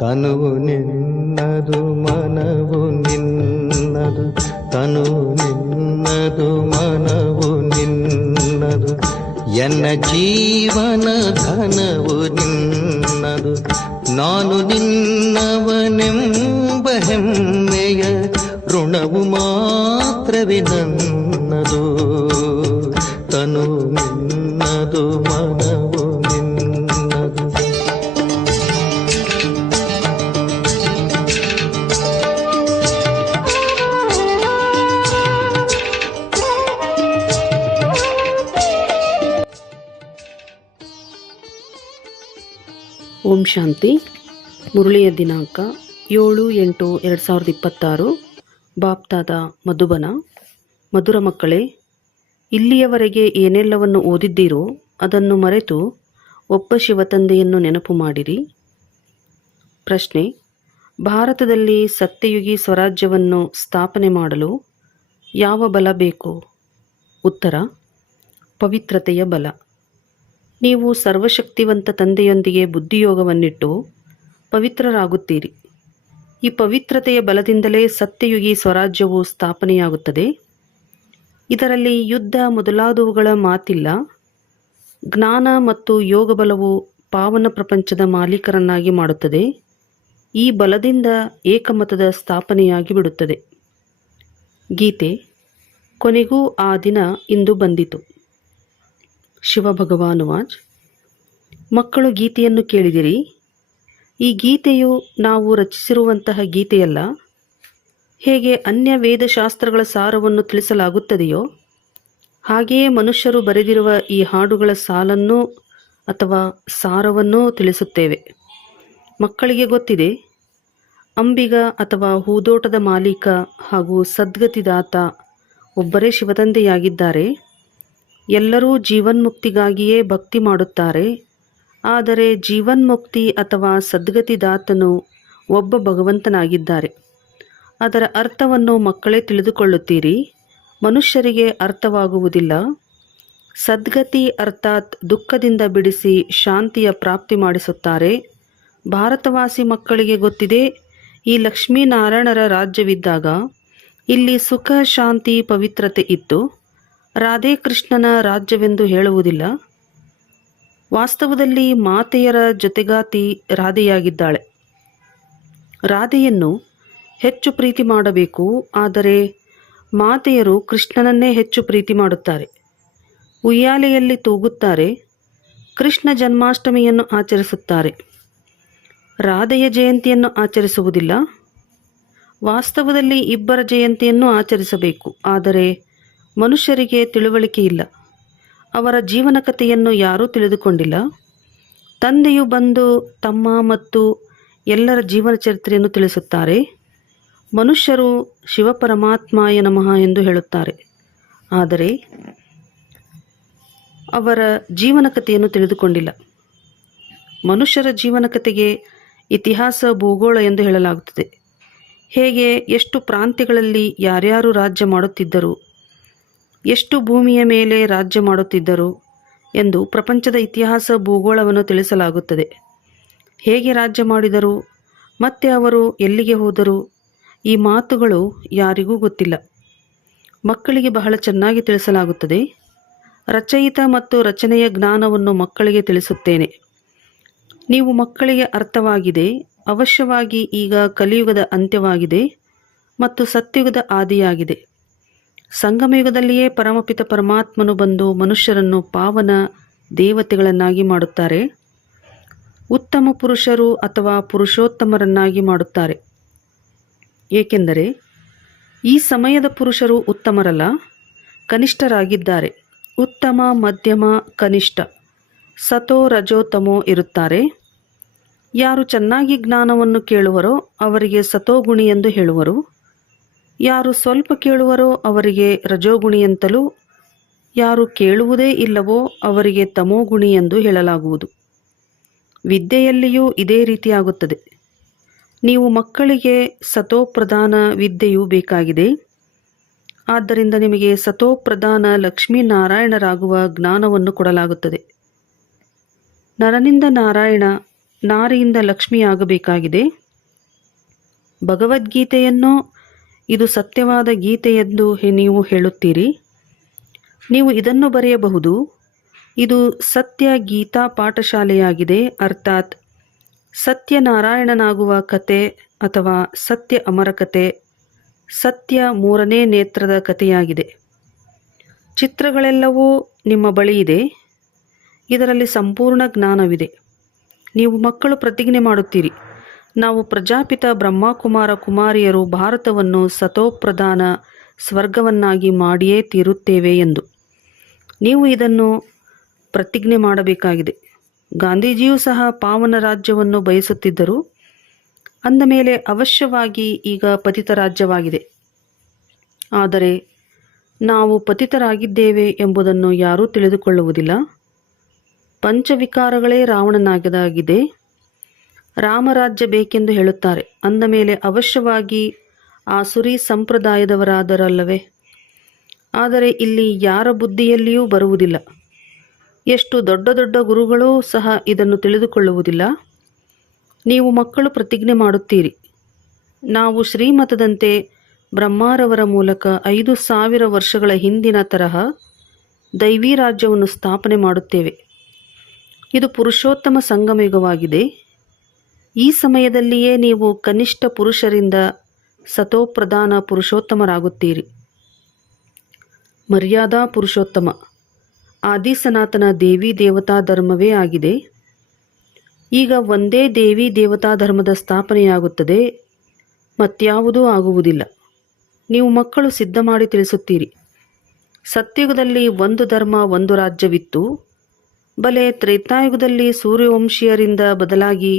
ತನುವು ನಿನ್ನದು ಮನವು ನಿನ್ನದು, ತನುವು ನಿನ್ನದು ಮನವು ನಿನ್ನದು, ಎನ್ನ ಜೀವನ ಧನವು ನಿನ್ನದು. ನಾನು ನಿನ್ನವನೆಂಬ ಹೆಮ್ಮೆಯ ಋಣವು ಮಾತ್ರವೇ ನನ್ನದು. ತನು ನಿನ್ನದು ಮನವು ನಿನ್ನದು. ಓಂ ಶಾಂತಿ. ಮುರಳಿಯ ದಿನಾಂಕ 7/8/2026. ಬಾಪ್ತಾದ ಮಧುಬನ. ಮಧುರ ಮಕ್ಕಳೇ, ಇಲ್ಲಿಯವರೆಗೆ ಏನೆಲ್ಲವನ್ನು ಓದಿದ್ದೀರೋ ಅದನ್ನು ಮರೆತು ಒಬ್ಬ ಶಿವತಂದೆಯನ್ನು ನೆನಪು ಮಾಡಿರಿ. ಪ್ರಶ್ನೆ: ಭಾರತದಲ್ಲಿ ಸತ್ಯಯುಗಿ ಸ್ವರಾಜ್ಯವನ್ನು ಸ್ಥಾಪನೆ ಮಾಡಲು ಯಾವ ಬಲ ಬೇಕು? ಉತ್ತರ: ಪವಿತ್ರತೆಯ ಬಲ. ನೀವು ಸರ್ವಶಕ್ತಿವಂತ ತಂದೆಯೊಂದಿಗೆ ಬುದ್ಧಿಯೋಗವನ್ನಿಟ್ಟು ಪವಿತ್ರರಾಗುತ್ತೀರಿ. ಈ ಪವಿತ್ರತೆಯ ಬಲದಿಂದಲೇ ಸತ್ಯಯುಗಿ ಸ್ವರಾಜ್ಯವು ಸ್ಥಾಪನೆಯಾಗುತ್ತದೆ. ಇದರಲ್ಲಿ ಯುದ್ಧ ಮೊದಲಾದವುಗಳ ಮಾತಿಲ್ಲ. ಜ್ಞಾನ ಮತ್ತು ಯೋಗ ಬಲವು ಪಾವನ ಪ್ರಪಂಚದ ಮಾಲೀಕರನ್ನಾಗಿ ಮಾಡುತ್ತದೆ. ಈ ಬಲದಿಂದ ಏಕಮತದ ಸ್ಥಾಪನೆಯಾಗಿ ಬಿಡುತ್ತದೆ. ಗೀತೆ. ಕೊನೆಗೂ ಆ ದಿನ ಇಂದು ಬಂದಿತು. ಶಿವಭಗವಾನುವಾಚ್. ಮಕ್ಕಳು ಗೀತೆಯನ್ನು ಕೇಳಿದಿರಿ. ಈ ಗೀತೆಯು ನಾವು ರಚಿಸಿರುವಂತಹ ಗೀತೆಯಲ್ಲ. ಹೇಗೆ ಅನ್ಯ ವೇದಶಾಸ್ತ್ರಗಳ ಸಾರವನ್ನು ತಿಳಿಸಲಾಗುತ್ತದೆಯೋ ಹಾಗೆಯೇ ಮನುಷ್ಯರು ಬರೆದಿರುವ ಈ ಹಾಡುಗಳ ಸಾಲನ್ನು ಅಥವಾ ಸಾರವನ್ನೂ ತಿಳಿಸುತ್ತೇವೆ. ಮಕ್ಕಳಿಗೆ ಗೊತ್ತಿದೆ, ಅಂಬಿಗ ಅಥವಾ ಹೂದೋಟದ ಮಾಲೀಕ ಹಾಗೂ ಸದ್ಗತಿದಾತ ಒಬ್ಬರೇ ಶಿವತಂದೆಯಾಗಿದ್ದಾರೆ. ಎಲ್ಲರೂ ಜೀವನ್ಮುಕ್ತಿಗಾಗಿಯೇ ಭಕ್ತಿ ಮಾಡುತ್ತಾರೆ. ಆದರೆ ಜೀವನ್ಮುಕ್ತಿ ಅಥವಾ ಸದ್ಗತಿದಾತನು ಒಬ್ಬ ಭಗವಂತನಾಗಿದ್ದಾರೆ. ಅದರ ಅರ್ಥವನ್ನು ಮಕ್ಕಳೇ ತಿಳಿದುಕೊಳ್ಳುತ್ತೀರಿ. ಮನುಷ್ಯರಿಗೆ ಅರ್ಥವಾಗುವುದಿಲ್ಲ. ಸದ್ಗತಿ ಅರ್ಥಾತ್ ದುಃಖದಿಂದ ಬಿಡಿಸಿ ಶಾಂತಿಯ ಪ್ರಾಪ್ತಿ ಮಾಡಿಸುತ್ತಾರೆ. ಭಾರತವಾಸಿ ಮಕ್ಕಳಿಗೆ ಗೊತ್ತಿದೆ, ಈ ಲಕ್ಷ್ಮೀನಾರಾಯಣರ ರಾಜ್ಯವಿದ್ದಾಗ ಇಲ್ಲಿ ಸುಖ, ಶಾಂತಿ, ಪವಿತ್ರತೆ ಇತ್ತು. ರಾಧೆ ಕೃಷ್ಣನ ರಾಜ್ಯವೆಂದು ಹೇಳುವುದಿಲ್ಲ. ವಾಸ್ತವದಲ್ಲಿ ಮಾತೆಯರ ಜೊತೆಗಾತಿ ರಾಧೆಯಾಗಿದ್ದಾಳೆ. ರಾಧೆಯನ್ನು ಹೆಚ್ಚು ಪ್ರೀತಿ ಮಾಡಬೇಕು. ಆದರೆ ಮಾತೆಯರು ಕೃಷ್ಣನನ್ನೇ ಹೆಚ್ಚು ಪ್ರೀತಿ ಮಾಡುತ್ತಾರೆ. ಉಯ್ಯಾಲೆಯಲ್ಲಿ ತೂಗುತ್ತಾರೆ. ಕೃಷ್ಣ ಜನ್ಮಾಷ್ಟಮಿಯನ್ನು ಆಚರಿಸುತ್ತಾರೆ. ರಾಧೆಯ ಜಯಂತಿಯನ್ನು ಆಚರಿಸುವುದಿಲ್ಲ. ವಾಸ್ತವದಲ್ಲಿ ಇಬ್ಬರ ಜಯಂತಿಯನ್ನು ಆಚರಿಸಬೇಕು. ಆದರೆ ಮನುಷ್ಯರಿಗೆ ತಿಳುವಳಿಕೆ ಇಲ್ಲ. ಅವರ ಜೀವನ ಕಥೆಯನ್ನು ಯಾರೂ ತಿಳಿದುಕೊಂಡಿಲ್ಲ. ತಂದೆಯು ಬಂದು ತಮ್ಮ ಮತ್ತು ಎಲ್ಲರ ಜೀವನ ಚರಿತ್ರೆಯನ್ನು ತಿಳಿಸುತ್ತಾರೆ. ಮನುಷ್ಯರು ಶಿವಪರಮಾತ್ಮಾಯ ನಮಃ ಎಂದು ಹೇಳುತ್ತಾರೆ. ಆದರೆ ಅವರ ಜೀವನ ಕಥೆಯನ್ನು ತಿಳಿದುಕೊಂಡಿಲ್ಲ. ಮನುಷ್ಯರ ಜೀವನ ಕಥೆಗೆ ಇತಿಹಾಸ, ಭೂಗೋಳ ಎಂದು ಹೇಳಲಾಗುತ್ತದೆ. ಹೇಗೆ ಎಷ್ಟು ಪ್ರಾಂತ್ಯಗಳಲ್ಲಿ ಯಾರ್ಯಾರು ರಾಜ್ಯ ಮಾಡುತ್ತಿದ್ದರು, ಎಷ್ಟು ಭೂಮಿಯ ಮೇಲೆ ರಾಜ್ಯ ಮಾಡುತ್ತಿದ್ದರು ಎಂದು ಪ್ರಪಂಚದ ಇತಿಹಾಸ, ಭೂಗೋಳವನ್ನು ತಿಳಿಸಲಾಗುತ್ತದೆ. ಹೇಗೆ ರಾಜ್ಯ ಮಾಡಿದರು, ಮತ್ತೆ ಅವರು ಎಲ್ಲಿಗೆ ಹೋದರು, ಈ ಮಾತುಗಳು ಯಾರಿಗೂ ಗೊತ್ತಿಲ್ಲ. ಮಕ್ಕಳಿಗೆ ಬಹಳ ಚೆನ್ನಾಗಿ ತಿಳಿಸಲಾಗುತ್ತದೆ. ರಚಯಿತ ಮತ್ತು ರಚನೆಯ ಜ್ಞಾನವನ್ನು ಮಕ್ಕಳಿಗೆ ತಿಳಿಸುತ್ತೇನೆ. ನೀವು ಮಕ್ಕಳಿಗೆ ಅರ್ಥವಾಗಿದೆ. ಅವಶ್ಯವಾಗಿ ಈಗ ಕಲಿಯುಗದ ಅಂತ್ಯವಾಗಿದೆ ಮತ್ತು ಸತ್ಯುಗದ ಆದಿಯಾಗಿದೆ. ಸಂಗಮಯುಗದಲ್ಲಿಯೇ ಪರಮಪಿತ ಪರಮಾತ್ಮನು ಬಂದು ಮನುಷ್ಯರನ್ನು ಪಾವನ ದೇವತೆಗಳನ್ನಾಗಿ ಮಾಡುತ್ತಾರೆ. ಉತ್ತಮ ಪುರುಷರು ಅಥವಾ ಪುರುಷೋತ್ತಮರನ್ನಾಗಿ ಮಾಡುತ್ತಾರೆ. ಏಕೆಂದರೆ ಈ ಸಮಯದ ಪುರುಷರು ಉತ್ತಮರಲ್ಲ, ಕನಿಷ್ಠರಾಗಿದ್ದಾರೆ. ಉತ್ತಮ, ಮಧ್ಯಮ, ಕನಿಷ್ಠ, ಸತೋ, ರಜೋ, ತಮೋ ಇರುತ್ತಾರೆ. ಯಾರು ಚೆನ್ನಾಗಿ ಜ್ಞಾನವನ್ನು ಕೇಳುವರೋ ಅವರಿಗೆ ಸತೋಗುಣಿ ಎಂದು ಹೇಳುವರು. ಯಾರು ಸ್ವಲ್ಪ ಕೇಳುವರೋ ಅವರಿಗೆ ರಜೋಗುಣಿ ಅಂತಲೂ, ಯಾರು ಕೇಳುವುದೇ ಇಲ್ಲವೋ ಅವರಿಗೆ ತಮೋಗುಣಿ ಎಂದು ಹೇಳಲಾಗುವುದು. ವಿದ್ಯೆಯಲ್ಲಿಯೂ ಇದೇ ರೀತಿಯಾಗುತ್ತದೆ. ನೀವು ಮಕ್ಕಳಿಗೆ ಸತೋಪ್ರಧಾನ ವಿದ್ಯೆಯೂ ಬೇಕಾಗಿದೆ. ಆದ್ದರಿಂದ ನಿಮಗೆ ಸತೋಪ್ರಧಾನ ಲಕ್ಷ್ಮೀನಾರಾಯಣರಾಗುವ ಜ್ಞಾನವನ್ನು ಕೊಡಲಾಗುತ್ತದೆ. ನರನಿಂದ ನಾರಾಯಣ, ನಾರಿಯಿಂದ ಲಕ್ಷ್ಮಿಯಾಗಬೇಕಾಗಿದೆ. ಭಗವದ್ಗೀತೆಯನ್ನು ಇದು ಸತ್ಯವಾದ ಗೀತೆ ಎಂದು ನೀವು ಹೇಳುತ್ತೀರಿ. ನೀವು ಇದನ್ನು ಬರೆಯಬಹುದು. ಇದು ಸತ್ಯ ಗೀತಾ ಪಾಠಶಾಲೆಯಾಗಿದೆ, ಅರ್ಥಾತ್ ಸತ್ಯನಾರಾಯಣನಾಗುವ ಕತೆ ಅಥವಾ ಸತ್ಯ ಅಮರ ಕತೆ, ಸತ್ಯ ಮೂರನೇ ನೇತ್ರದ ಕಥೆಯಾಗಿದೆ. ಚಿತ್ರಗಳೆಲ್ಲವೂ ನಿಮ್ಮ ಬಳಿ ಇದೆ. ಇದರಲ್ಲಿ ಸಂಪೂರ್ಣ ಜ್ಞಾನವಿದೆ. ನೀವು ಮಕ್ಕಳು ಪ್ರತಿಜ್ಞೆ ಮಾಡುತ್ತೀರಿ, ನಾವು ಪ್ರಜಾಪಿತ ಬ್ರಹ್ಮಕುಮಾರ ಕುಮಾರಿಯರು ಭಾರತವನ್ನು ಸತೋಪ್ರಧಾನ ಸ್ವರ್ಗವನ್ನಾಗಿ ಮಾಡಿಯೇ ತೀರುತ್ತೇವೆ ಎಂದು. ನೀವು ಇದನ್ನು ಪ್ರತಿಜ್ಞೆ ಮಾಡಬೇಕಾಗಿದೆ. ಗಾಂಧೀಜಿಯೂ ಸಹ ಪಾವನ ರಾಜ್ಯವನ್ನು ಬಯಸುತ್ತಿದ್ದರು. ಅಂದ ಮೇಲೆ ಅವಶ್ಯವಾಗಿ ಈಗ ಪತಿತ ರಾಜ್ಯವಾಗಿದೆ. ಆದರೆ ನಾವು ಪತಿತರಾಗಿದ್ದೇವೆ ಎಂಬುದನ್ನು ಯಾರೂ ತಿಳಿದುಕೊಳ್ಳುವುದಿಲ್ಲ. ಪಂಚವಿಕಾರಗಳೇ ರಾವಣನಾಗದಾಗಿದೆ. ರಾಮರಾಜ್ಯ ಬೇಕೆಂದು ಹೇಳುತ್ತಾರೆ. ಅಂದ ಮೇಲೆ ಅವಶ್ಯವಾಗಿ ಆಸುರಿ ಸಂಪ್ರದಾಯದವರಾದರಲ್ಲವೇ? ಆದರೆ ಇಲ್ಲಿ ಯಾರ ಬುದ್ಧಿಯಲ್ಲಿಯೂ ಬರುವುದಿಲ್ಲ. ಎಷ್ಟು ದೊಡ್ಡ ದೊಡ್ಡ ಗುರುಗಳೂ ಸಹ ಇದನ್ನು ತಿಳಿದುಕೊಳ್ಳುವುದಿಲ್ಲ. ನೀವು ಮಕ್ಕಳು ಪ್ರತಿಜ್ಞೆ ಮಾಡುತ್ತೀರಿ, ನಾವು ಶ್ರೀಮತದಂತೆ ಬ್ರಹ್ಮಾರವರ ಮೂಲಕ 5000 ವರ್ಷಗಳ ಹಿಂದಿನ ತರಹ ದೈವೀ ರಾಜ್ಯವನ್ನು ಸ್ಥಾಪನೆ ಮಾಡುತ್ತೇವೆ. ಇದು ಪುರುಷೋತ್ತಮ ಸಂಗಮಯುಗವಾಗಿದೆ. ಈ ಸಮಯದಲ್ಲಿಯೇ ನೀವು ಕನಿಷ್ಠ ಪುರುಷರಿಂದ ಸತೋಪ್ರಧಾನ ಪುರುಷೋತ್ತಮರಾಗುತ್ತೀರಿ. ಮರ್ಯಾದಾ ಪುರುಷೋತ್ತಮ ಆದಿ ಸನಾತನ ದೇವಿ ದೇವತಾ ಧರ್ಮವೇ ಆಗಿದೆ. ಈಗ ಒಂದೇ ದೇವಿ ದೇವತಾ ಧರ್ಮದ ಸ್ಥಾಪನೆಯಾಗುತ್ತದೆ, ಮತ್ಯಾವುದೂ ಆಗುವುದಿಲ್ಲ. ನೀವು ಮಕ್ಕಳು ಸಿದ್ಧ ಮಾಡಿ ತಿಳಿಸುತ್ತೀರಿ, ಸತ್ಯುಗದಲ್ಲಿ ಒಂದು ಧರ್ಮ ಒಂದು ರಾಜ್ಯವಿತ್ತು. ಬಲೆ ತ್ರೇತಾಯುಗದಲ್ಲಿ ಸೂರ್ಯವಂಶೀಯರಿಂದ ಬದಲಾಗಿ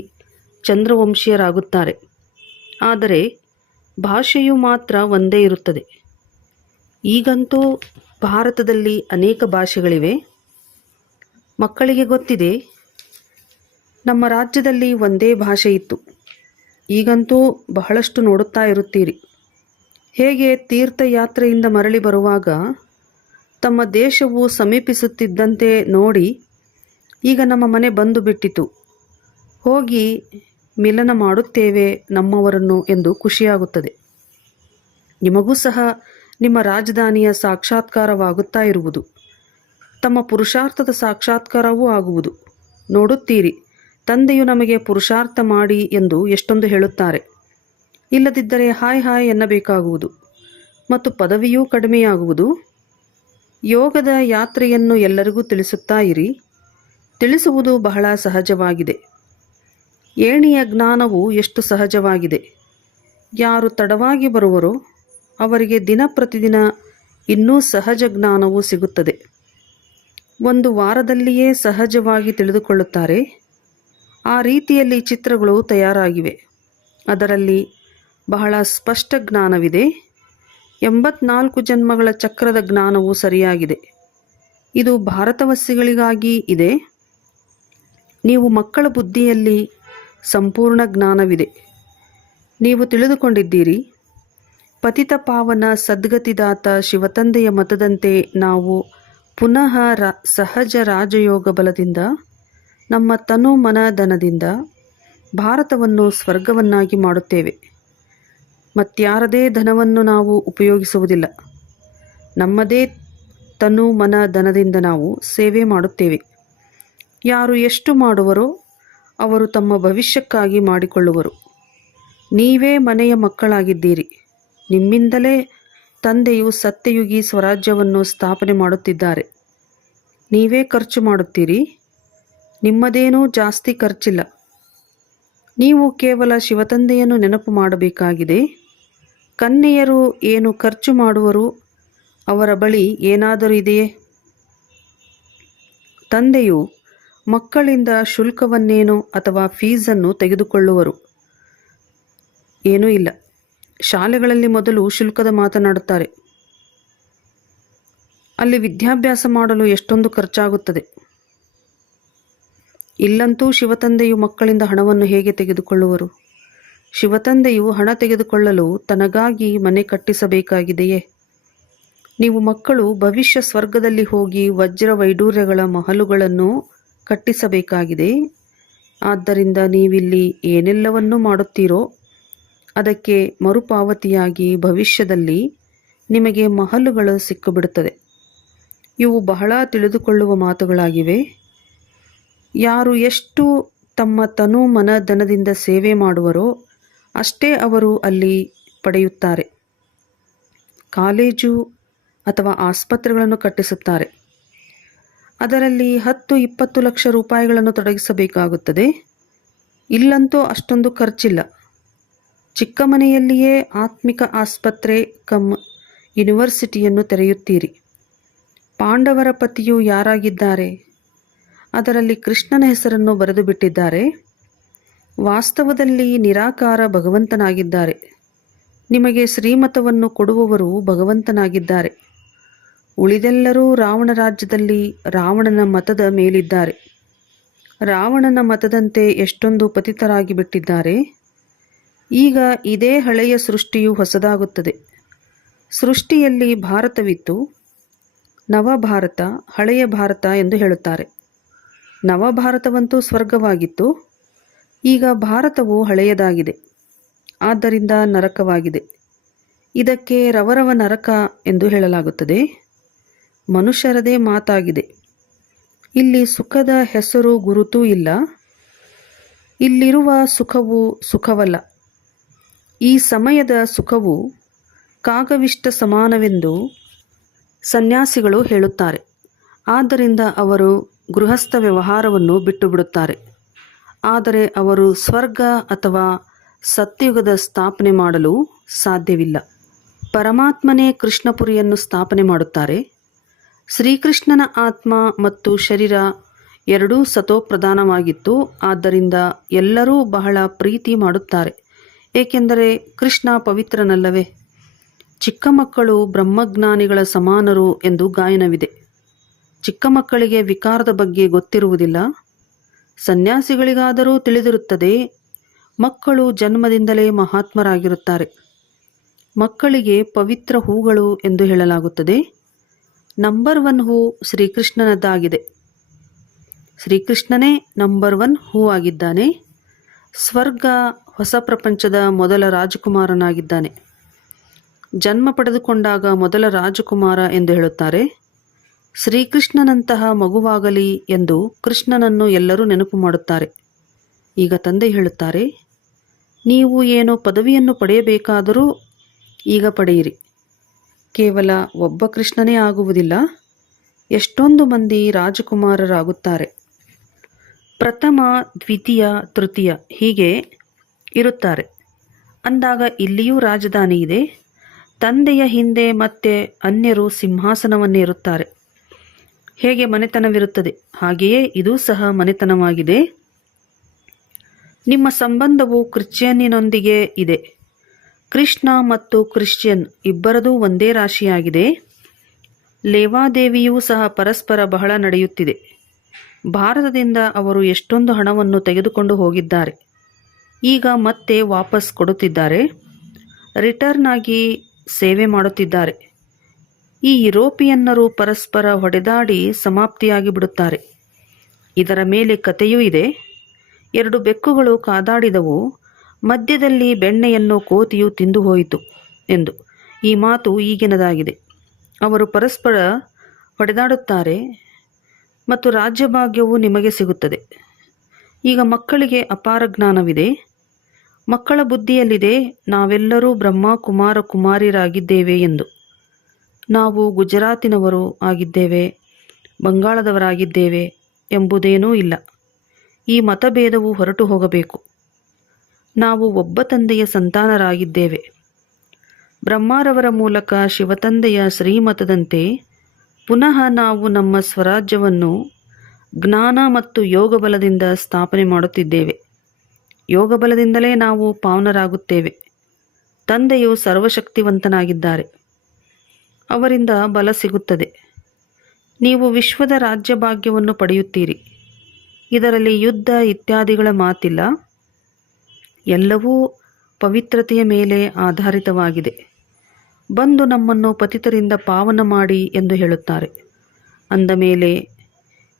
ಚಂದ್ರವಂಶೀಯರಾಗುತ್ತಾರೆ. ಆದರೆ ಭಾಷೆಯು ಮಾತ್ರ ಒಂದೇ ಇರುತ್ತದೆ. ಈಗಂತೂ ಭಾರತದಲ್ಲಿ ಅನೇಕ ಭಾಷೆಗಳಿವೆ. ಮಕ್ಕಳಿಗೆ ಗೊತ್ತಿದೆ, ನಮ್ಮ ರಾಜ್ಯದಲ್ಲಿ ಒಂದೇ ಭಾಷೆ ಇತ್ತು. ಈಗಂತೂ ಬಹಳಷ್ಟು ನೋಡುತ್ತಾ ಇರುತ್ತೀರಿ. ಹೇಗೆ ತೀರ್ಥಯಾತ್ರೆಯಿಂದ ಮರಳಿ ಬರುವಾಗ ತಮ್ಮ ದೇಶವು ಸಮೀಪಿಸುತ್ತಿದ್ದಂತೆ ನೋಡಿ, ಈಗ ನಮ್ಮ ಮನೆ ಬಂದು ಬಿಟ್ಟಿತು, ಹೋಗಿ ಮಿಲನ ಮಾಡುತ್ತೇವೆ ನಮ್ಮವರನ್ನು ಎಂದು ಖುಷಿಯಾಗುತ್ತದೆ. ನಿಮಗೂ ಸಹ ನಿಮ್ಮ ರಾಜಧಾನಿಯ ಸಾಕ್ಷಾತ್ಕಾರವಾಗುತ್ತಾ ಇರುವುದು. ತಮ್ಮ ಪುರುಷಾರ್ಥದ ಸಾಕ್ಷಾತ್ಕಾರವೂ ಆಗುವುದು. ನೋಡುತ್ತೀರಿ, ತಂದೆಯು ನಮಗೆ ಪುರುಷಾರ್ಥ ಮಾಡಿ ಎಂದು ಎಷ್ಟೊಂದು ಹೇಳುತ್ತಾರೆ. ಇಲ್ಲದಿದ್ದರೆ ಹಾಯ್ ಹಾಯ್ ಎನ್ನಬೇಕಾಗುವುದು ಮತ್ತು ಪದವಿಯೂ ಕಡಿಮೆಯಾಗುವುದು. ಯೋಗದ ಯಾತ್ರೆಯನ್ನು ಎಲ್ಲರಿಗೂ ತಿಳಿಸುತ್ತಾ ಇರಿ. ತಿಳಿಸುವುದು ಬಹಳ ಸಹಜವಾಗಿದೆ. ಏಣಿಯ ಜ್ಞಾನವು ಎಷ್ಟು ಸಹಜವಾಗಿದೆ. ಯಾರು ತಡವಾಗಿ ಬರುವರೋ ಅವರಿಗೆ ದಿನ ಪ್ರತಿದಿನ ಇನ್ನೂ ಸಹಜ ಜ್ಞಾನವು ಸಿಗುತ್ತದೆ. ಒಂದು ವಾರದಲ್ಲಿಯೇ ಸಹಜವಾಗಿ ತಿಳಿದುಕೊಳ್ಳುತ್ತಾರೆ. ಆ ರೀತಿಯಲ್ಲಿ ಚಿತ್ರಗಳು ತಯಾರಾಗಿವೆ. ಅದರಲ್ಲಿ ಬಹಳ ಸ್ಪಷ್ಟ ಜ್ಞಾನವಿದೆ. 84 ಜನ್ಮಗಳ ಚಕ್ರದ ಜ್ಞಾನವು ಸರಿಯಾಗಿದೆ. ಇದು ಭಾರತವಾಸಿಗಳಿಗಾಗಿ ಇದೆ. ನೀವು ಮಕ್ಕಳ ಬುದ್ಧಿಯಲ್ಲಿ ಸಂಪೂರ್ಣ ಜ್ಞಾನವಿದೆ. ನೀವು ತಿಳಿದುಕೊಂಡಿದ್ದೀರಿ, ಪತಿತ ಪಾವನ ಸದ್ಗತಿದಾತ ಶಿವತಂದೆಯ ಮತದಂತೆ ನಾವು ಪುನಃ ಸಹಜ ರಾಜಯೋಗ ಬಲದಿಂದ ನಮ್ಮ ತನು ಮನ ಧನದಿಂದ ಭಾರತವನ್ನು ಸ್ವರ್ಗವನ್ನಾಗಿ ಮಾಡುತ್ತೇವೆ. ಮತ್ಯಾರದೇ ಧನವನ್ನು ನಾವು ಉಪಯೋಗಿಸುವುದಿಲ್ಲ. ನಮ್ಮದೇ ತನು ಮನ ಧನದಿಂದ ನಾವು ಸೇವೆ ಮಾಡುತ್ತೇವೆ. ಯಾರು ಎಷ್ಟು ಮಾಡುವರೋ ಅವರು ತಮ್ಮ ಭವಿಷ್ಯಕ್ಕಾಗಿ ಮಾಡಿಕೊಳ್ಳುವರು. ನೀವೇ ಮನೆಯ ಮಕ್ಕಳಾಗಿದ್ದೀರಿ. ನಿಮ್ಮಿಂದಲೇ ತಂದೆಯು ಸತ್ಯಯುಗಿ ಸ್ವರಾಜ್ಯವನ್ನು ಸ್ಥಾಪನೆ ಮಾಡುತ್ತಿದ್ದಾರೆ. ನೀವೇ ಖರ್ಚು ಮಾಡುತ್ತೀರಿ. ನಿಮ್ಮದೇನೂ ಜಾಸ್ತಿ ಖರ್ಚಿಲ್ಲ. ನೀವು ಕೇವಲ ಶಿವತಂದೆಯನ್ನು ನೆನಪು ಮಾಡಬೇಕಾಗಿದೆ. ಕನ್ಯೆಯರು ಏನು ಖರ್ಚು ಮಾಡುವರು? ಅವರ ಬಳಿ ಏನಾದರೂ ಇದೆಯೇ? ತಂದೆಯು ಮಕ್ಕಳಿಂದ ಶುಲ್ಕವನ್ನೇನು ಅಥವಾ ಫೀಸನ್ನು ತೆಗೆದುಕೊಳ್ಳುವರು? ಏನೂ ಇಲ್ಲ. ಶಾಲೆಗಳಲ್ಲಿ ಮೊದಲು ಶುಲ್ಕದ ಮಾತನಾಡುತ್ತಾರೆ. ಅಲ್ಲಿ ವಿದ್ಯಾಭ್ಯಾಸ ಮಾಡಲು ಎಷ್ಟೊಂದು ಖರ್ಚಾಗುತ್ತದೆ. ಇಲ್ಲಂತೂ ಶಿವತಂದೆಯು ಮಕ್ಕಳಿಂದ ಹಣವನ್ನು ಹೇಗೆ ತೆಗೆದುಕೊಳ್ಳುವರು? ಶಿವತಂದೆಯು ಹಣ ತೆಗೆದುಕೊಳ್ಳಲು ತನಗಾಗಿ ಮನೆ ಕಟ್ಟಿಸಬೇಕಾಗಿದೆಯೇ? ನೀವು ಮಕ್ಕಳು ಭವಿಷ್ಯ ಸ್ವರ್ಗದಲ್ಲಿ ಹೋಗಿ ವಜ್ರ ವೈಡೂರ್ಯಗಳ ಮಹಲುಗಳನ್ನು ಕಟ್ಟಿಸಬೇಕಾಗಿದೆ. ಆದ್ದರಿಂದ ನೀವಿಲ್ಲಿ ಏನೆಲ್ಲವನ್ನೂ ಮಾಡುತ್ತೀರೋ ಅದಕ್ಕೆ ಮರುಪಾವತಿಯಾಗಿ ಭವಿಷ್ಯದಲ್ಲಿ ನಿಮಗೆ ಮಹಲುಗಳು ಸಿಕ್ಕಿಬಿಡುತ್ತದೆ. ಇವು ಬಹಳ ತಿಳಿದುಕೊಳ್ಳುವ ಮಾತುಗಳಾಗಿವೆ. ಯಾರು ಎಷ್ಟು ತಮ್ಮ ತನು ಮನ ಧನದಿಂದ ಸೇವೆ ಮಾಡುವರೋ ಅಷ್ಟೇ ಅವರು ಅಲ್ಲಿ ಪಡೆಯುತ್ತಾರೆ. ಕಾಲೇಜು ಅಥವಾ ಆಸ್ಪತ್ರೆಗಳನ್ನು ಕಟ್ಟಿಸುತ್ತಾರೆ. ಅದರಲ್ಲಿ 10-20 ಲಕ್ಷ ರೂಪಾಯಿಗಳನ್ನು ತೊಡಗಿಸಬೇಕಾಗುತ್ತದೆ. ಇಲ್ಲಂತೂ ಅಷ್ಟೊಂದು ಖರ್ಚಿಲ್ಲ. ಚಿಕ್ಕ ಮನೆಯಲ್ಲಿಯೇ ಆತ್ಮಿಕ ಆಸ್ಪತ್ರೆ ಯೂನಿವರ್ಸಿಟಿಯನ್ನು ತೆರೆಯುತ್ತೀರಿ. ಪಾಂಡವರ ಪತಿಯು ಯಾರಾಗಿದ್ದಾರೆ? ಅದರಲ್ಲಿ ಕೃಷ್ಣನ ಹೆಸರನ್ನು ಬರೆದು ಬಿಟ್ಟಿದ್ದಾರೆ. ವಾಸ್ತವದಲ್ಲಿ ನಿರಾಕಾರ ಭಗವಂತನಾಗಿದ್ದಾರೆ. ನಿಮಗೆ ಶ್ರೀಮತವನ್ನು ಕೊಡುವವರು ಭಗವಂತನಾಗಿದ್ದಾರೆ. ಉಳಿದೆಲ್ಲರೂ ರಾವಣ ರಾಜ್ಯದಲ್ಲಿ ರಾವಣನ ಮತದ ಮೇಲಿದ್ದಾರೆ. ರಾವಣನ ಮತದಂತೆ ಎಷ್ಟೊಂದು ಪತಿತರಾಗಿ ಬಿಟ್ಟಿದ್ದಾರೆ. ಈಗ ಇದೇ ಹಳೆಯ ಸೃಷ್ಟಿಯು ಹೊಸದಾಗುತ್ತದೆ. ಸೃಷ್ಟಿಯಲ್ಲಿ ಭಾರತವಿತ್ತು. ನವಭಾರತ, ಹಳೆಯ ಭಾರತ ಎಂದು ಹೇಳುತ್ತಾರೆ. ನವಭಾರತವಂತೂ ಸ್ವರ್ಗವಾಗಿತ್ತು. ಈಗ ಭಾರತವು ಹಳೆಯದಾಗಿದೆ. ಆದ್ದರಿಂದ ನರಕವಾಗಿದೆ. ಇದಕ್ಕೆ ರವರವ ನರಕ ಎಂದು ಹೇಳಲಾಗುತ್ತದೆ. ಮನುಷ್ಯರದೇ ಮಾತಾಗಿದೆ. ಇಲ್ಲಿ ಸುಖದ ಹೆಸರು ಗುರುತೂ ಇಲ್ಲ. ಇಲ್ಲಿರುವ ಸುಖವು ಸುಖವಲ್ಲ. ಈ ಸಮಯದ ಸುಖವು ಕಾಗವಿಷ್ಟ ಸಮಾನವೆಂದು ಸನ್ಯಾಸಿಗಳು ಹೇಳುತ್ತಾರೆ. ಆದ್ದರಿಂದ ಅವರು ಗೃಹಸ್ಥ ವ್ಯವಹಾರವನ್ನು ಬಿಟ್ಟು ಬಿಡುತ್ತಾರೆ. ಆದರೆ ಅವರು ಸ್ವರ್ಗ ಅಥವಾ ಸತ್ಯಯುಗದ ಸ್ಥಾಪನೆ ಮಾಡಲು ಸಾಧ್ಯವಿಲ್ಲ. ಪರಮಾತ್ಮನೇ ಕೃಷ್ಣಪುರಿಯನ್ನು ಸ್ಥಾಪನೆ ಮಾಡುತ್ತಾರೆ. ಶ್ರೀಕೃಷ್ಣನ ಆತ್ಮ ಮತ್ತು ಶರೀರ ಎರಡೂ ಸತೋಪ್ರಧಾನವಾಗಿತ್ತು. ಆದ್ದರಿಂದ ಎಲ್ಲರೂ ಬಹಳ ಪ್ರೀತಿ ಮಾಡುತ್ತಾರೆ, ಏಕೆಂದರೆ ಕೃಷ್ಣ ಪವಿತ್ರನಲ್ಲವೇ? ಚಿಕ್ಕ ಮಕ್ಕಳು ಬ್ರಹ್ಮಜ್ಞಾನಿಗಳ ಸಮಾನರು ಎಂದು ಗಾಯನವಿದೆ. ಚಿಕ್ಕ ಮಕ್ಕಳಿಗೆ ವಿಕಾರದ ಬಗ್ಗೆ ಗೊತ್ತಿರುವುದಿಲ್ಲ. ಸನ್ಯಾಸಿಗಳಿಗಾದರೂ ತಿಳಿದಿರುತ್ತದೆ. ಮಕ್ಕಳು ಜನ್ಮದಿಂದಲೇ ಮಹಾತ್ಮರಾಗಿರುತ್ತಾರೆ. ಮಕ್ಕಳಿಗೆ ಪವಿತ್ರ ಹೂಗಳು ಎಂದು ಹೇಳಲಾಗುತ್ತದೆ. ನಂಬರ್ 1 ಹೂ ಶ್ರೀಕೃಷ್ಣನದ್ದಾಗಿದೆ. ಶ್ರೀಕೃಷ್ಣನೇ ನಂಬರ್ 1 ಹೂ ಆಗಿದ್ದಾನೆ. ಸ್ವರ್ಗ ಹೊಸ ಪ್ರಪಂಚದ ಮೊದಲ ರಾಜಕುಮಾರನಾಗಿದ್ದಾನೆ. ಜನ್ಮ ಪಡೆದುಕೊಂಡಾಗ ಮೊದಲ ರಾಜಕುಮಾರ ಎಂದು ಹೇಳುತ್ತಾರೆ. ಶ್ರೀಕೃಷ್ಣನಂತಹ ಮಗುವಾಗಲಿ ಎಂದು ಕೃಷ್ಣನನ್ನು ಎಲ್ಲರೂ ನೆನಪು ಮಾಡುತ್ತಾರೆ. ಈಗ ತಂದೆ ಹೇಳುತ್ತಾರೆ, ನೀವು ಏನೋ ಪದವಿಯನ್ನು ಪಡೆಯಬೇಕಾದರೂ ಈಗ ಪಡೆಯಿರಿ. ಕೇವಲ ಒಬ್ಬ ಕೃಷ್ಣನೇ ಆಗುವುದಿಲ್ಲ, ಎಷ್ಟೊಂದು ಮಂದಿ ರಾಜಕುಮಾರರಾಗುತ್ತಾರೆ. ಪ್ರಥಮ, ದ್ವಿತೀಯ, ತೃತೀಯ ಹೀಗೆ ಇರುತ್ತಾರೆ. ಅಂದಾಗ ಇಲ್ಲಿಯೂ ರಾಜಧಾನಿ ಇದೆ. ತಂದೆಯ ಹಿಂದೆ ಮತ್ತೆ ಅನ್ಯರು ಸಿಂಹಾಸನವನ್ನೇ ಇರುತ್ತಾರೆ. ಹೇಗೆ ಮನೆತನವಿರುತ್ತದೆ ಹಾಗೆಯೇ ಇದೂ ಸಹ ಮನೆತನವಾಗಿದೆ. ನಿಮ್ಮ ಸಂಬಂಧವು ಕ್ರಿಶ್ಚಿಯನ್ನಿನೊಂದಿಗೆ ಇದೆ. ಕೃಷ್ಣ ಮತ್ತು ಕ್ರಿಶ್ಚಿಯನ್ ಇಬ್ಬರದೂ ಒಂದೇ ರಾಶಿಯಾಗಿದೆ. ಲೇವಾದೇವಿಯೂ ಸಹ ಪರಸ್ಪರ ಬಹಳ ನಡೆಯುತ್ತಿದೆ. ಭಾರತದಿಂದ ಅವರು ಎಷ್ಟೊಂದು ಹಣವನ್ನು ತೆಗೆದುಕೊಂಡು ಹೋಗಿದ್ದಾರೆ. ಈಗ ಮತ್ತೆ ವಾಪಸ್ ಕೊಡುತ್ತಿದ್ದಾರೆ. ರಿಟರ್ನ್ ಆಗಿ ಸೇವೆ ಮಾಡುತ್ತಿದ್ದಾರೆ. ಈ ಯುರೋಪಿಯನ್ನರು ಪರಸ್ಪರ ಹೊಡೆದಾಡಿ ಸಮಾಪ್ತಿಯಾಗಿ ಬಿಡುತ್ತಾರೆ. ಇದರ ಮೇಲೆ ಕಥೆಯೂ ಇದೆ. 2 ಬೆಕ್ಕುಗಳು ಕಾದಾಡಿದವು. ಮಧ್ಯದಲ್ಲಿ ಬೆಣ್ಣೆಯನ್ನು ಕೋತಿಯು ತಿಂದು ಹೋಯಿತು ಎಂದು. ಈ ಮಾತು ಈಗಿನದಾಗಿದೆ. ಅವರು ಪರಸ್ಪರ ಹೊಡೆದಾಡುತ್ತಾರೆ ಮತ್ತು ರಾಜ್ಯಭಾಗ್ಯವು ನಿಮಗೆ ಸಿಗುತ್ತದೆ. ಈಗ ಮಕ್ಕಳಿಗೆ ಅಪಾರ ಜ್ಞಾನವಿದೆ. ಮಕ್ಕಳ ಬುದ್ಧಿಯಲ್ಲಿದೆ, ನಾವೆಲ್ಲರೂ ಬ್ರಹ್ಮ ಕುಮಾರ ಕುಮಾರಿಯರಾಗಿದ್ದೇವೆ ಎಂದು. ನಾವು ಗುಜರಾತಿನವರು ಆಗಿದ್ದೇವೆ, ಬಂಗಾಳದವರಾಗಿದ್ದೇವೆ ಎಂಬುದೇನೂ ಇಲ್ಲ. ಈ ಮತಭೇದವು ಹೊರಟು ಹೋಗಬೇಕು. ನಾವು ಒಬ್ಬ ತಂದೆಯ ಸಂತಾನರಾಗಿದ್ದೇವೆ. ಬ್ರಹ್ಮರವರ ಮೂಲಕ ಶಿವತಂದೆಯ ಶ್ರೀಮತದಂತೆ ಪುನಃ ನಾವು ನಮ್ಮ ಸ್ವರಾಜ್ಯವನ್ನು ಜ್ಞಾನ ಮತ್ತು ಯೋಗಬಲದಿಂದ ಸ್ಥಾಪನೆ ಮಾಡುತ್ತಿದ್ದೇವೆ. ಯೋಗಬಲದಿಂದಲೇ ನಾವು ಪಾವನರಾಗುತ್ತೇವೆ. ತಂದೆಯು ಸರ್ವಶಕ್ತಿವಂತನಾಗಿದ್ದಾರೆ. ಅವರಿಂದ ಬಲ ಸಿಗುತ್ತದೆ. ನೀವು ವಿಶ್ವದ ರಾಜ್ಯಭಾಗ್ಯವನ್ನು ಪಡೆಯುತ್ತೀರಿ. ಇದರಲ್ಲಿ ಯುದ್ಧ ಇತ್ಯಾದಿಗಳ ಮಾತಿಲ್ಲ. ಎಲ್ಲವೂ ಪವಿತ್ರತೆಯ ಮೇಲೆ ಆಧಾರಿತವಾಗಿದೆ. ಬಂದು ನಮ್ಮನ್ನು ಪತಿತರಿಂದ ಪಾವನ ಮಾಡಿ ಎಂದು ಹೇಳುತ್ತಾರೆ. ಅಂದ ಮೇಲೆ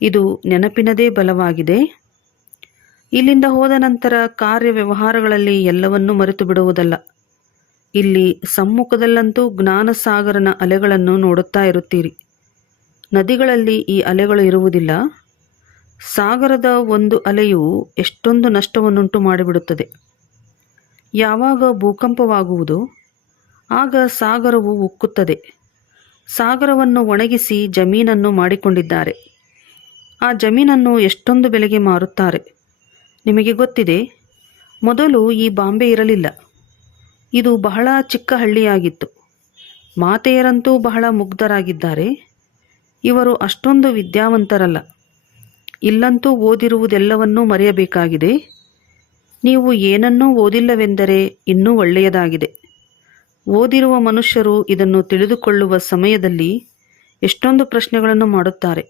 ಇದು ನೆನಪಿನದೇ ಬಲವಾಗಿದೆ. ಇಲ್ಲಿಂದ ಹೋದ ನಂತರ ಕಾರ್ಯ ವ್ಯವಹಾರಗಳಲ್ಲಿ ಎಲ್ಲವನ್ನೂ ಮರೆತು ಬಿಡುವುದಲ್ಲ. ಇಲ್ಲಿ ಸಮ್ಮುಖದಲ್ಲಂತೂ ಜ್ಞಾನಸಾಗರನ ಅಲೆಗಳನ್ನು ನೋಡುತ್ತಾ ಇರುತ್ತೀರಿ. ನದಿಗಳಲ್ಲಿ ಈ ಅಲೆಗಳು ಇರುವುದಿಲ್ಲ. ಸಾಗರದ ಒಂದು ಅಲೆಯು ಎಷ್ಟೊಂದು ನಷ್ಟವನ್ನುಂಟು ಮಾಡಿಬಿಡುತ್ತದೆ. ಯಾವಾಗ ಭೂಕಂಪವಾಗುವುದು ಆಗ ಸಾಗರವು ಉಕ್ಕುತ್ತದೆ. ಸಾಗರವನ್ನು ಒಣಗಿಸಿ ಜಮೀನನ್ನು ಮಾಡಿಕೊಂಡಿದ್ದಾರೆ. ಆ ಜಮೀನನ್ನು ಎಷ್ಟೊಂದು ಬೆಲೆಗೆ ಮಾರುತ್ತಾರೆ. ನಿಮಗೆ ಗೊತ್ತಿದೆ, ಮೊದಲು ಈ ಬಾಂಬೆ ಇರಲಿಲ್ಲ. ಇದು ಬಹಳ ಚಿಕ್ಕ ಹಳ್ಳಿಯಾಗಿತ್ತು. ಮಾತೆಯರಂತೂ ಬಹಳ ಮುಗ್ಧರಾಗಿದ್ದಾರೆ. ಇವರು ಅಷ್ಟೊಂದು ವಿದ್ಯಾವಂತರಲ್ಲ. ಇಲ್ಲಂತೂ ಓದಿರುವುದೆಲ್ಲವನ್ನೂ ಮರೆಯಬೇಕಾಗಿದೆ. ನೀವು ಏನನ್ನೂ ಓದಿಲ್ಲವೆಂದರೆ ಇನ್ನೂ ಒಳ್ಳೆಯದಾಗಿದೆ. ಓದಿರುವ ಮನುಷ್ಯರು ಇದನ್ನು ತಿಳಿದುಕೊಳ್ಳುವ ಸಮಯದಲ್ಲಿ ಎಷ್ಟೊಂದು ಪ್ರಶ್ನೆಗಳನ್ನು ಮಾಡುತ್ತಾರೆ.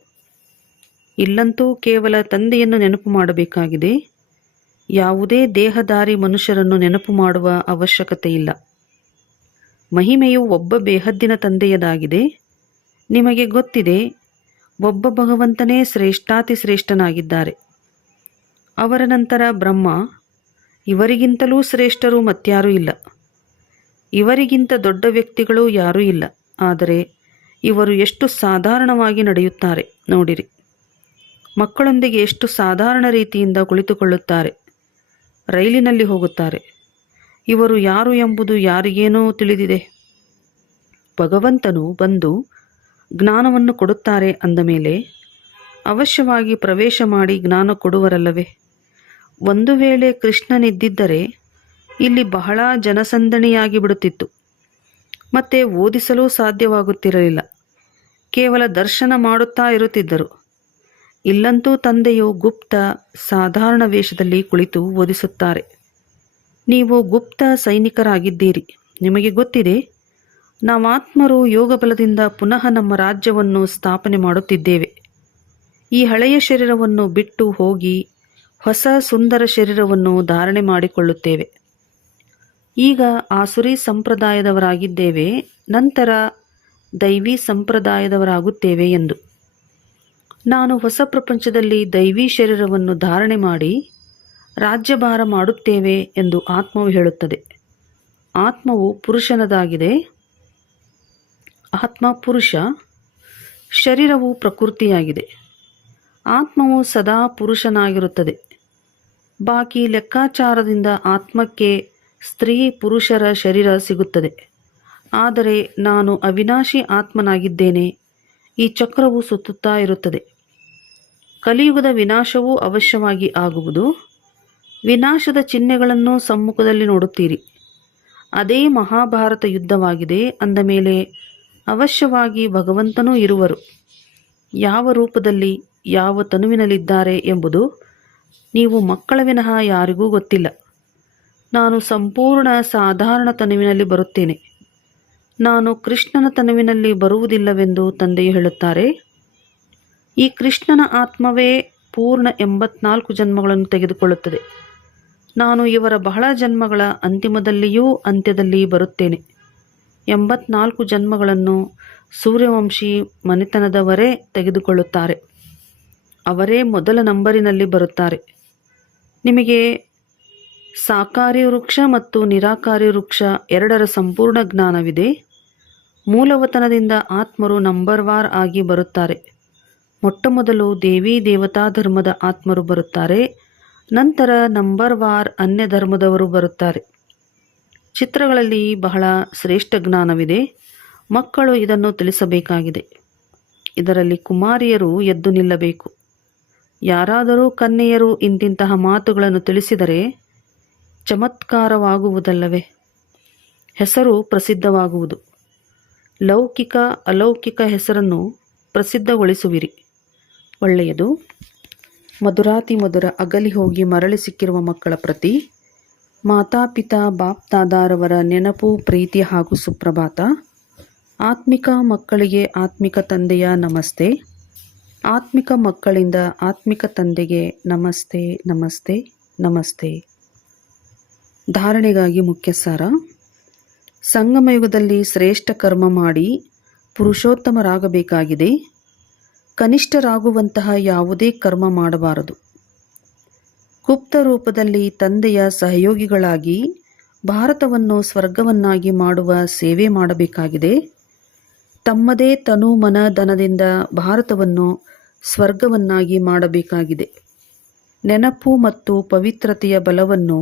ಇಲ್ಲಂತೂ ಕೇವಲ ತಂದೆಯನ್ನು ನೆನಪು ಮಾಡಬೇಕಾಗಿದೆ. ಯಾವುದೇ ದೇಹಧಾರಿ ಮನುಷ್ಯರನ್ನು ನೆನಪು ಮಾಡುವ ಅವಶ್ಯಕತೆ ಇಲ್ಲ. ಮಹಿಮೆಯು ಒಬ್ಬ ಬೇಹದ್ದಿನ ತಂದೆಯದಾಗಿದೆ. ನಿಮಗೆ ಗೊತ್ತಿದೆ, ಒಬ್ಬ ಭಗವಂತನೇ ಶ್ರೇಷ್ಠಾತಿ ಶ್ರೇಷ್ಠನಾಗಿದ್ದಾರೆ. ಅವರ ನಂತರ ಬ್ರಹ್ಮ. ಇವರಿಗಿಂತಲೂ ಶ್ರೇಷ್ಠರು ಮತ್ಯಾರೂ ಇಲ್ಲ. ಇವರಿಗಿಂತ ದೊಡ್ಡ ವ್ಯಕ್ತಿಗಳು ಯಾರೂ ಇಲ್ಲ. ಆದರೆ ಇವರು ಎಷ್ಟು ಸಾಧಾರಣವಾಗಿ ನಡೆಯುತ್ತಾರೆ ನೋಡಿರಿ. ಮಕ್ಕಳೊಂದಿಗೆ ಎಷ್ಟು ಸಾಧಾರಣ ರೀತಿಯಿಂದ ಕುಳಿತುಕೊಳ್ಳುತ್ತಾರೆ. ರೈಲಿನಲ್ಲಿ ಹೋಗುತ್ತಾರೆ. ಇವರು ಯಾರು ಎಂಬುದು ಯಾರಿಗೇನೋ ತಿಳಿದಿದೆ. ಭಗವಂತನು ಬಂದು ಜ್ಞಾನವನ್ನು ಕೊಡುತ್ತಾರೆ ಅಂದ ಮೇಲೆ ಅವಶ್ಯವಾಗಿ ಪ್ರವೇಶ ಮಾಡಿ ಜ್ಞಾನ ಕೊಡುವರಲ್ಲವೇ? ಒಂದು ವೇಳೆ ಕೃಷ್ಣನಿದ್ದಿದ್ದರೆ ಇಲ್ಲಿ ಬಹಳ ಜನಸಂದಣಿಯಾಗಿ ಬಿಡುತ್ತಿತ್ತು. ಮತ್ತೆ ಓದಿಸಲು ಸಾಧ್ಯವಾಗುತ್ತಿರಲಿಲ್ಲ. ಕೇವಲ ದರ್ಶನ ಮಾಡುತ್ತಾ ಇರುತ್ತಿದ್ದರು. ಇಲ್ಲಂತೂ ತಂದೆಯು ಗುಪ್ತ ಸಾಧಾರಣ ವೇಷದಲ್ಲಿ ಕುಳಿತು ಓದಿಸುತ್ತಾರೆ. ನೀವು ಗುಪ್ತ ಸೈನಿಕರಾಗಿದ್ದೀರಿ. ನಿಮಗೆ ಗೊತ್ತಿದೆ, ನಾವಾತ್ಮರು ಯೋಗ ಬಲದಿಂದ ಪುನಃ ನಮ್ಮ ರಾಜ್ಯವನ್ನು ಸ್ಥಾಪನೆ ಮಾಡುತ್ತಿದ್ದೇವೆ. ಈ ಹಳೆಯ ಶರೀರವನ್ನು ಬಿಟ್ಟು ಹೋಗಿ ಹೊಸ ಸುಂದರ ಶರೀರವನ್ನು ಧಾರಣೆ ಮಾಡಿಕೊಳ್ಳುತ್ತೇವೆ. ಈಗ ಆಸುರಿ ಸಂಪ್ರದಾಯದವರಾಗಿದ್ದೇವೆ, ನಂತರ ದೈವಿ ಸಂಪ್ರದಾಯದವರಾಗುತ್ತೇವೆ ಎಂದು. ನಾನು ಹೊಸ ಪ್ರಪಂಚದಲ್ಲಿ ದೈವಿ ಶರೀರವನ್ನು ಧಾರಣೆ ಮಾಡಿ ರಾಜ್ಯಭಾರ ಮಾಡುತ್ತೇವೆ ಎಂದು ಆತ್ಮವು ಹೇಳುತ್ತದೆ. ಆತ್ಮವು ಪುರುಷನದಾಗಿದೆ. ಆತ್ಮ ಪುರುಷ, ಶರೀರವು ಪ್ರಕೃತಿಯಾಗಿದೆ. ಆತ್ಮವು ಸದಾ ಪುರುಷನಾಗಿರುತ್ತದೆ. ಬಾಕಿ ಲೆಕ್ಕಾಚಾರದಿಂದ ಆತ್ಮಕ್ಕೆ ಸ್ತ್ರೀ ಪುರುಷರ ಶರೀರ ಸಿಗುತ್ತದೆ. ಆದರೆ ನಾನು ಅವಿನಾಶಿ ಆತ್ಮನಾಗಿದ್ದೇನೆ. ಈ ಚಕ್ರವು ಸುತ್ತುತ್ತಾ ಇರುತ್ತದೆ. ಕಲಿಯುಗದ ವಿನಾಶವೂ ಅವಶ್ಯವಾಗಿ ಆಗುವುದು. ವಿನಾಶದ ಚಿಹ್ನೆಗಳನ್ನು ಸಮ್ಮುಖದಲ್ಲಿ ನೋಡುತ್ತೀರಿ. ಅದೇ ಮಹಾಭಾರತ ಯುದ್ಧವಾಗಿದೆ ಅಂದ ಮೇಲೆ ಅವಶ್ಯವಾಗಿ ಭಗವಂತನೂ ಇರುವರು. ಯಾವ ರೂಪದಲ್ಲಿ ಯಾವ ತನುವಿನಲ್ಲಿದ್ದಾರೆ ಎಂಬುದು ನೀವು ಮಕ್ಕಳ ವಿನಃ ಯಾರಿಗೂ ಗೊತ್ತಿಲ್ಲ. ನಾನು ಸಂಪೂರ್ಣ ಸಾಧಾರಣ ತನುವಿನಲ್ಲಿ ಬರುತ್ತೇನೆ. ನಾನು ಕೃಷ್ಣನ ತನುವಿನಲ್ಲಿ ಬರುವುದಿಲ್ಲವೆಂದು ತಂದೆಯು ಹೇಳುತ್ತಾರೆ. ಈ ಕೃಷ್ಣನ ಆತ್ಮವೇ ಪೂರ್ಣ 84 ಜನ್ಮಗಳನ್ನು ತೆಗೆದುಕೊಳ್ಳುತ್ತದೆ. ನಾನು ಇವರ ಬಹಳ ಜನ್ಮಗಳ ಅಂತಿಮದಲ್ಲಿಯೂ ಅಂತ್ಯದಲ್ಲಿ ಬರುತ್ತೇನೆ. 84 ಜನ್ಮಗಳನ್ನು ಸೂರ್ಯವಂಶಿ ಮನೆತನದವರೇ ತೆಗೆದುಕೊಳ್ಳುತ್ತಾರೆ. ಅವರೇ ಮೊದಲ ನಂಬರಿನಲ್ಲಿ ಬರುತ್ತಾರೆ. ನಿಮಗೆ ಸಾಕಾರಿ ವೃಕ್ಷ ಮತ್ತು ನಿರಾಕಾರಿ ವೃಕ್ಷ ಎರಡರ ಸಂಪೂರ್ಣ ಜ್ಞಾನವಿದೆ. ಮೂಲವತನದಿಂದ ಆತ್ಮರು ನಂಬರ್ವಾರ್ ಆಗಿ ಬರುತ್ತಾರೆ. ಮೊಟ್ಟಮೊದಲು ದೇವಿ ದೇವತಾ ಧರ್ಮದ ಆತ್ಮರು ಬರುತ್ತಾರೆ. ನಂತರ ನಂಬರ್ವಾರ್ ಅನ್ಯ ಧರ್ಮದವರು ಬರುತ್ತಾರೆ. ಚಿತ್ರಗಳಲ್ಲಿ ಬಹಳ ಶ್ರೇಷ್ಠ ಜ್ಞಾನವಿದೆ. ಮಕ್ಕಳು ಇದನ್ನು ತಿಳಿಸಬೇಕಾಗಿದೆ. ಇದರಲ್ಲಿ ಕುಮಾರಿಯರು ಎದ್ದು ನಿಲ್ಲಬೇಕು. ಯಾರಾದರೂ ಕನ್ಯೆಯರು ಇಂತಿಂತಹ ಮಾತುಗಳನ್ನು ತಿಳಿಸಿದರೆ ಚಮತ್ಕಾರವಾಗುವುದಲ್ಲವೇ? ಹೆಸರು ಪ್ರಸಿದ್ಧವಾಗುವುದು. ಲೌಕಿಕ ಅಲೌಕಿಕ ಹೆಸರನ್ನು ಪ್ರಸಿದ್ಧಗೊಳಿಸುವಿರಿ. ಒಳ್ಳೆಯದು. ಮಧುರಾತಿ ಮಧುರ ಅಗಲಿ ಹೋಗಿ ಮರಳಿ ಸಿಕ್ಕಿರುವ ಮಕ್ಕಳ ಪ್ರತಿ ಮಾತಾಪಿತಾ ಬಾಪ್ ದಾದಾರವರ ನೆನಪು, ಪ್ರೀತಿ ಹಾಗೂ ಸುಪ್ರಭಾತ. ಆತ್ಮಿಕ ಮಕ್ಕಳಿಗೆ ಆತ್ಮಿಕ ತಂದೆಯ ನಮಸ್ತೆ. ಆತ್ಮಿಕ ಮಕ್ಕಳಿಂದ ಆತ್ಮಿಕ ತಂದೆಗೆ ನಮಸ್ತೆ ನಮಸ್ತೆ ನಮಸ್ತೆ. ಧಾರಣೆಗಾಗಿ ಮುಖ್ಯ ಸಾರ. ಸಂಗಮಯುಗದಲ್ಲಿ ಶ್ರೇಷ್ಠ ಕರ್ಮ ಮಾಡಿ ಪುರುಷೋತ್ತಮರಾಗಬೇಕಾಗಿದೆ. ಕನಿಷ್ಠರಾಗುವಂತಹ ಯಾವುದೇ ಕರ್ಮ ಮಾಡಬಾರದು. ಗುಪ್ತ ರೂಪದಲ್ಲಿ ತಂದೆಯ ಸಹಯೋಗಿಗಳಾಗಿ ಭಾರತವನ್ನು ಸ್ವರ್ಗವನ್ನಾಗಿ ಮಾಡುವ ಸೇವೆ ಮಾಡಬೇಕಾಗಿದೆ. ತಮ್ಮದೇ ತನು ಮನ ಧನದಿಂದ ಭಾರತವನ್ನು ಸ್ವರ್ಗವನ್ನಾಗಿ ಮಾಡಬೇಕಾಗಿದೆ. ನೆನಪು ಮತ್ತು ಪವಿತ್ರತೆಯ ಬಲವನ್ನು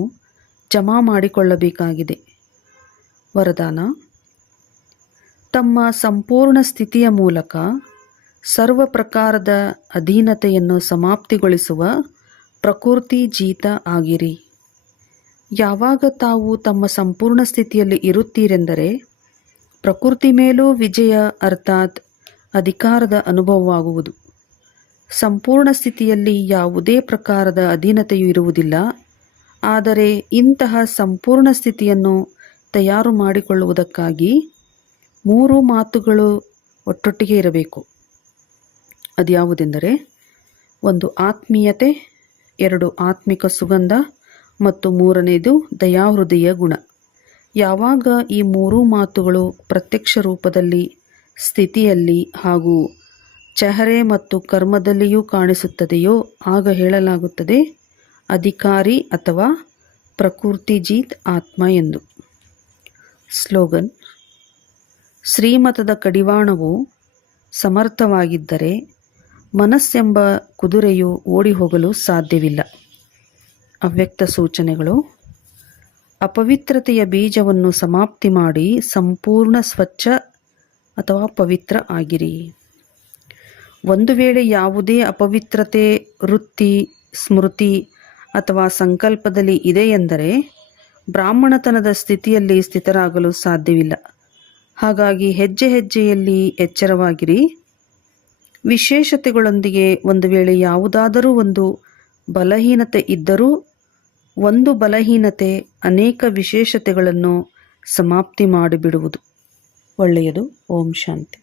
ಜಮಾ ಮಾಡಿಕೊಳ್ಳಬೇಕಾಗಿದೆ. ವರದಾನ: ತಮ್ಮ ಸಂಪೂರ್ಣ ಸ್ಥಿತಿಯ ಮೂಲಕ ಸರ್ವ ಪ್ರಕಾರದ ಅಧೀನತೆಯನ್ನು ಸಮಾಪ್ತಿಗೊಳಿಸುವ ಪ್ರಕೃತಿ ಜೀತ ಆಗಿರಿ. ಯಾವಾಗ ತಾವು ತಮ್ಮ ಸಂಪೂರ್ಣ ಸ್ಥಿತಿಯಲ್ಲಿ ಇರುತ್ತೀರೆಂದರೆ ಪ್ರಕೃತಿ ಮೇಲೂ ವಿಜಯ ಅರ್ಥಾತ್ ಅಧಿಕಾರದ ಅನುಭವವಾಗುವುದು. ಸಂಪೂರ್ಣ ಸ್ಥಿತಿಯಲ್ಲಿ ಯಾವುದೇ ಪ್ರಕಾರದ ಅಧೀನತೆಯೂ ಇರುವುದಿಲ್ಲ. ಆದರೆ ಇಂತಹ ಸಂಪೂರ್ಣ ಸ್ಥಿತಿಯನ್ನು ತಯಾರು ಮಾಡಿಕೊಳ್ಳುವುದಕ್ಕಾಗಿ 3 ಮಾತುಗಳು ಒಟ್ಟೊಟ್ಟಿಗೆ ಇರಬೇಕು. ಅದ್ಯಾವುದೆಂದರೆ 1 ಆತ್ಮೀಯತೆ, 2 ಆತ್ಮಿಕ ಸುಗಂಧ ಮತ್ತು 3ನೇದು ದಯಾಹೃದಯ ಗುಣ. ಯಾವಾಗ ಈ 3 ಮಾತುಗಳು ಪ್ರತ್ಯಕ್ಷ ರೂಪದಲ್ಲಿ, ಸ್ಥಿತಿಯಲ್ಲಿ ಹಾಗೂ ಚೆಹರೆ ಮತ್ತು ಕರ್ಮದಲ್ಲಿಯೂ ಕಾಣಿಸುತ್ತದೆಯೋ ಆಗ ಹೇಳಲಾಗುತ್ತದೆ ಅಧಿಕಾರಿ ಅಥವಾ ಪ್ರಕೃತಿ ಜೀತ್ ಆತ್ಮ ಎಂದು. ಸ್ಲೋಗನ್: ಶ್ರೀಮತದ ಕಡಿವಾಣವು ಸಮರ್ಥವಾಗಿದ್ದರೆ ಮನಸ್ಸೆಂಬ ಕುದುರೆಯು ಓಡಿ ಹೋಗಲು ಸಾಧ್ಯವಿಲ್ಲ. ಅವ್ಯಕ್ತ ಸೂಚನೆಗಳು: ಅಪವಿತ್ರತೆಯ ಬೀಜವನ್ನು ಸಮಾಪ್ತಿ ಮಾಡಿ ಸಂಪೂರ್ಣ ಸ್ವಚ್ಛ ಅಥವಾ ಪವಿತ್ರ ಆಗಿರಿ. ಒಂದು ವೇಳೆ ಯಾವುದೇ ಅಪವಿತ್ರತೆ ವೃತ್ತಿ, ಸ್ಮೃತಿ ಅಥವಾ ಸಂಕಲ್ಪದಲ್ಲಿ ಇದೆಯೆಂದರೆ ಬ್ರಾಹ್ಮಣತನದ ಸ್ಥಿತಿಯಲ್ಲಿ ಸ್ಥಿತರಾಗಲು ಸಾಧ್ಯವಿಲ್ಲ. ಹಾಗಾಗಿ ಹೆಜ್ಜೆ ಹೆಜ್ಜೆಯಲ್ಲಿ ಎಚ್ಚರವಾಗಿರಿ. ವಿಶೇಷತೆಗಳೊಂದಿಗೆ ಒಂದು ವೇಳೆ ಯಾವುದಾದರೂ ಒಂದು ಬಲಹೀನತೆ ಇದ್ದರೂ ಒಂದು ಬಲಹೀನತೆ ಅನೇಕ ವಿಶೇಷತೆಗಳನ್ನು ಸಮಾಪ್ತಿ ಮಾಡಿಬಿಡುವುದು ಒಳ್ಳೆಯದು. ಓಂ ಶಾಂತಿ.